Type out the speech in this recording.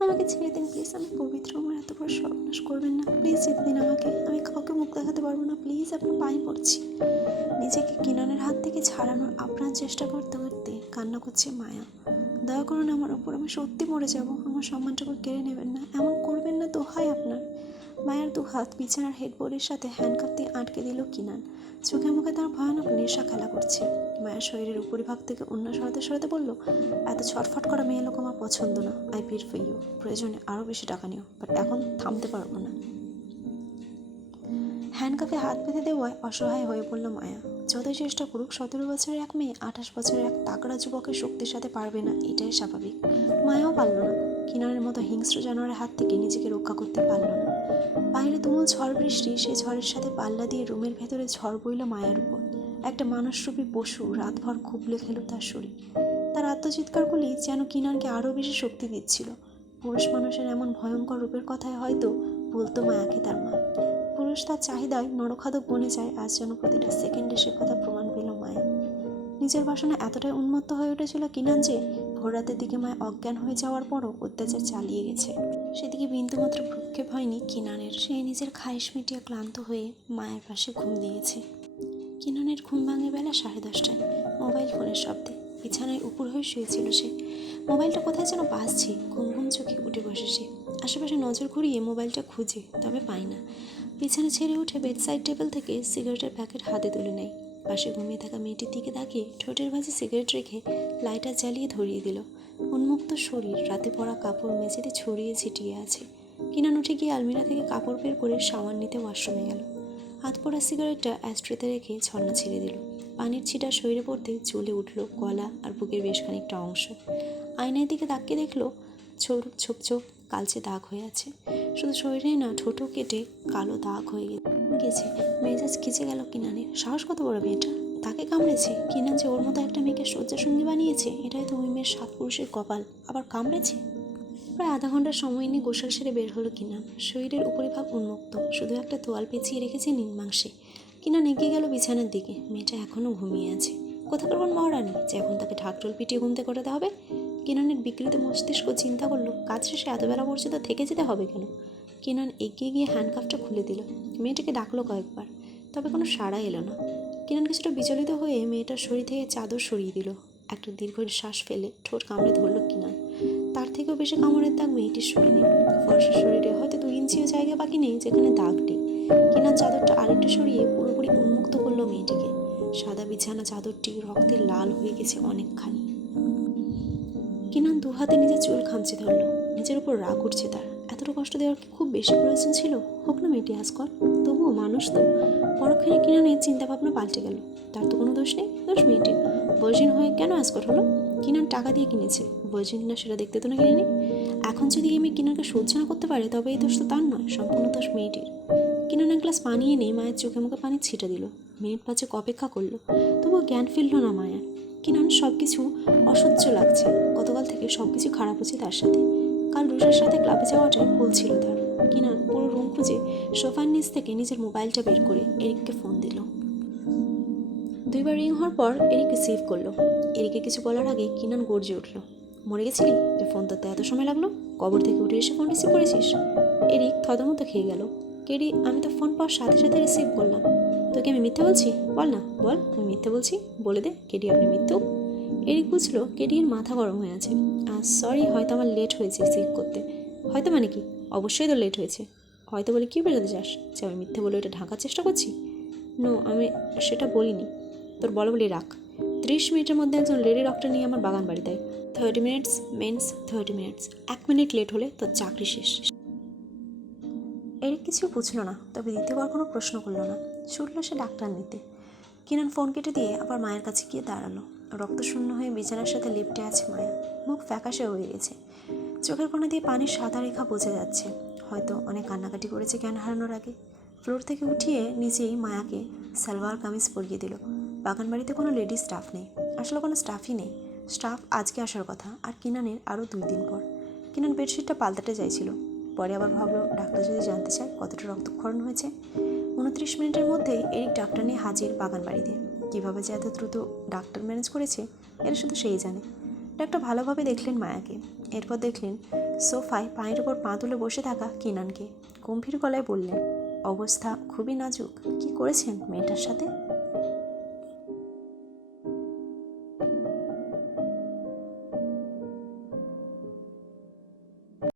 আমাকে ছেড়ে দিন প্লিজ আমি পবিত্র আমার এত বড় সর্বনাশ করবেন না। প্লিজ যেতে দিন আমাকে, আমি কাউকে মুখ দেখাতে পারব না। প্লিজ আপনার পায়ে পড়ছি। নিজেকে কিনানের হাত থেকে ছাড়ানোর আপনার চেষ্টা করতে করতে কান্না করছে মায়া। দয়া করুন, আমার ওপর আমি সত্যি মরে যাব। আমার সম্মানটুকু কেড়ে নেবেন না। এমন করবেন না তো হয় আপনার। মায়ের দু হাত বিছানার হেডবোর্ডের সাথে হ্যান্ডকাপ দিয়ে আটকে দিল কিনান। চোখে মুখে তার ভয়ানক নেশা খেলা করছে। মায়ের শরীরের উপরিভাগ থেকে অন্য সরাতে সরাতে বলল, এত ছটফট করা মেয়ে লোক আমার পছন্দ না। আই পির ইউ প্রয়োজনে আরও বেশি টাকা নিও বাট এখন থামতে পারব না। হ্যান্ডকাপে হাত পেতে দেওয়ায় অসহায় হয়ে পড়ল মায়া। যতই চেষ্টা করুক, সতেরো বছরের এক মেয়ে, আঠাশ বছরের এক তাকড়া যুবকের শক্তির সাথে পারবে না, এটাই স্বাভাবিক। মায়াও পারল না। কিনারের মতো হিংস্র জানোয়ারের হাত থেকে নিজেকে রক্ষা করতে পারল না। বাইরে তুমুল ঝড় বৃষ্টি সেই ঝড়ের সাথে পাল্লা দিয়ে রুমের ভেতরে ঝড় বইল মায়ের উপর। একটা মানুষরূপী পশু রাতভর খুবলে খেল তার শরীর। তার আত্মচিৎকারগুলি যেন কিনারকে আরও বেশি শক্তি দিচ্ছিল। পুরুষ মানুষের এমন ভয়ঙ্কর রূপের কথায় হয়তো বলতো মায়াকে তার মা। পুরুষ তার চাহিদায় নরখাদক বনে যায় আজ যেন প্রতিটা সেকেন্ডে সে কথা প্রমাণ পেল মায়া। নিজের বাসনা এতটাই উন্মত্ত হয়ে উঠেছিল কিনান যে ভোর রাতের দিকে মায়া অজ্ঞান হয়ে যাওয়ার পরও অত্যাচার চালিয়ে গেছে। সেদিকে বিন্দুমাত্র ভ্রুক্ষেপ হয়নি কিনানের। সে নিজের খাইশ মিটিয়ে ক্লান্ত হয়ে মায়ের পাশে ঘুম দিয়েছে। কিনানের ঘুম ভাঙে বেলা সাড়ে দশটায়। মোবাইল ফোনের শব্দে। বিছানায় উপর হয়ে শুয়েছিল সে। মোবাইলটা কোথায় যেন বাজছে ঘুম ঘুম চোখে উঠে বসে সে। আশেপাশে নজর ঘুরিয়ে মোবাইলটা খুঁজে, তবে পায় না। বিছানা ছেড়ে উঠে বেডসাইড টেবিল থেকে সিগারেটের প্যাকেট হাতে তুলে নেয়। পাশে ঘুমিয়ে থাকা মেয়েটির দিকে তাকিয়ে ঠোঁটের ভাঁজে সিগারেট রেখে লাইটার জ্বালিয়ে ধরিয়ে দিল। উন্মুক্ত শরীর, রাতে পরা কাপড় মেঝেতে ছড়িয়ে ছিটিয়ে আছে। কিনান উঠে গিয়ে আলমিরা থেকে কাপড় বের করে সাওয়ার নিতে ওয়াশরুমে গেল। হাত পড়া সিগারেটটা অ্যাস্ট্রেতে রেখে ঝর্ণা ছেড়ে দিল। পানির ছিটা শরীরে পড়তে জ্বলে উঠল গলা আর বুকের বেশ খানিকটা অংশ। আয়নার দিকে তাকিয়ে দেখল, ছোপ ছোপ ছোপ কালচে দাগ হয়ে আছে। শুধু শরীরে না, ঠোঁটও কেটে কালো দাগ হয়ে গেছে। মেজাজ খিচে গেল কিনানের সাহস কত বড় মেয়েটা? তাকে কামড়েছে? কিনা যে ওর মতো একটা মেয়েকে শয্যা সঙ্গী বানিয়েছে? এটাই তো ওই মেয়ের সাত পুরুষের কপাল। আবার কামড়েছে? প্রায় আধা ঘণ্টার সময় নিয়ে গোসল সেরে বের হলো কিনান শরীরের উপরিভাগ উন্মুক্ত। শুধু একটা তোয়াল পেঁচিয়ে রেখেছে নির্মাংসে কিনান এগিয়ে গেল বিছানার দিকে। মেয়েটা এখনও ঘুমিয়ে আছে। কোথাকার কোন মহারানি, যে এখন তাকে ঢাকঢোল পিটিয়ে ঘুমতে করাতে হবে? কিনানের বিকৃত মস্তিষ্ক চিন্তা করল, কাজ শেষে এতবেলা পর্যন্ত থেকে যেতে হবে কেন? কিনান এগিয়ে গিয়ে হ্যান্ডকাফটা খুলে দিল। মেয়েটাকে ডাকলো কয়েকবার, তবে কোনো সাড়া এলো না। কিনান কিছুটা বিচলিত হয়ে মেয়েটার শরীর থেকে চাদর সরিয়ে দিল। একটা দীর্ঘ শ্বাস ফেলে ঠোঁট কামড়ে ধরলো কিনান। তার থেকেও বেশি কামড়ের দাগ মেয়েটির শরীরে। ফর্সা শরীরে হয়তো দুই ইঞ্চিও জায়গা বাকি নেই যেখানে দাগ নেই কিনার চাদরটা আরেকটু সরিয়ে পুরোপুরি উন্মুক্ত করল মেয়েটিকে। সাদা বিছানা চাদরটি রক্তে লাল হয়ে গেছে অনেকখানি। কিনান দু হাতে নিজের চুল খামচে ধরলো। নিজের উপর রাগ উঠছে তার। এতটা কষ্ট দেওয়ার কি খুব বেশি প্রয়োজন ছিল? হোক না মেয়েটি আজকর তবুও মানুষ তো। পরক্ষণে কিনানের চিন্তা ভাবনা পাল্টে গেল। তার তো কোনো দোষ নেই, দোষ মেয়েটির। ভার্জিন হয়ে কেন আজকর হলো? কিনান টাকা দিয়ে কিনেছে। ভার্জিন কিনা সেটা দেখতে তো না কিনে নেই এখন যদি এই মেয়ে সহ্য না করতে পারে, তবে এই দোষ তো তার নয়, সম্পূর্ণ দোষ মেয়েটির। কিনান এক গ্লাস পানি এনে মায়ের চোখে মুখে পানি ছিটে দিল। মিনিট পাঁচেক অপেক্ষা করল। তবুও জ্ঞান ফিরল না মায়ের। কিনান সব কিছু অসহ্য লাগছে। গতকাল থেকে সব কিছু খারাপ হচ্ছে তার সাথে। কাল রুষার সাথে ক্লাবে যাওয়াটাই ভুল ছিল তার। কিনান পুরো রুম খুঁজে সোফার নিচ থেকে নিজের মোবাইলটা বের করে এরিককে ফোন দিল। দুইবার রিং হওয়ার পর এরিক রিসিভ করল। এরিকে কিছু বলার আগে কিনান গর্জে উঠল। মরে গেছিলি? যে ফোন ধরতে এত সময় লাগল। কবর থেকে উঠে এসে ফোন রিসিভ করেছিস? এরিক থতমতো খেয়ে গেল। কেডি, আমি তো ফোন পাওয়ার সাথে সাথে রিসিভ করলাম। তোকে আমি মিথ্যে বলছি? বল না, বল, আমি মিথ্যে বলছি? বলে দে, কেডি, আপনি মিথ্যু এরিক বুঝলো কেডির মাথা গরম হয়ে আছে। আর সরি হয়তো আমার লেট হয়েছে রিসিভ করতে। হয়তো মানে কি? অবশ্যই তো লেট হয়েছে। হয়তো বলে কী বোঝাতে চাস যে আমি মিথ্যে বলে ওটা ঢাকার চেষ্টা করছি? নো আমি সেটা বলিনি। তোর বলো বলি রাখ। ত্রিশ মিনিটের মধ্যে একজন লেডি ডক্টর নিয়ে আমার বাগান বাড়ি দেয়। Thirty minutes means thirty minutes এক মিনিট লেট হলে তোর চাকরি শেষ। এরিক কিছু বুঝলো না, তবে দ্বিতীয়বার কোনো প্রশ্ন করল না। ছুটলো সে ডাক্তার নিতে। কিনান ফোন কেটে দিয়ে আবার মায়ের কাছে গিয়ে দাঁড়াল। রক্তশূন্য হয়ে বিছানার সাথে লিপটে আছে মায়া। মুখ ফ্যাকাশে হয়ে গেছে। চোখের কোণা দিয়ে পানির সাদা রেখা বোঝা যাচ্ছে। হয়তো অনেক কান্নাকাটি করেছে জ্ঞান হারানোর আগে। ফ্লোর থেকে উঠিয়ে নিজেই মায়াকে সালোয়ার কামিজ পরিয়ে দিল। বাগানবাড়িতে কোনো লেডি স্টাফ নেই। আসলে কোনো স্টাফই নেই। স্টাফ আজকে আসার কথা আর কিনানের আরও দুই দিন পর। কিনান বেডশিটটা পাল্টাতে চাইছিল। পরে আবার ভাবলো, ডাক্তার যদি জানতে চায় কতটা রক্তক্ষরণ হয়েছে? উনত্রিশ মিনিটের মধ্যে এরিক ডাক্তার নিয়ে হাজির বাগান বাড়িতে কীভাবে যে এত দ্রুত ডাক্তার ম্যানেজ করেছে এটা শুধু সেই জানে। ডাক্তার ভালোভাবে দেখলেন মায়াকে। এরপর দেখলেন সোফায় পায়ের ওপর পা তুলে বসে থাকা কিনানকে। গম্ভীর গলায় বললেন, অবস্থা খুবই নাজুক। কি করেছেন মেয়েটার সাথে?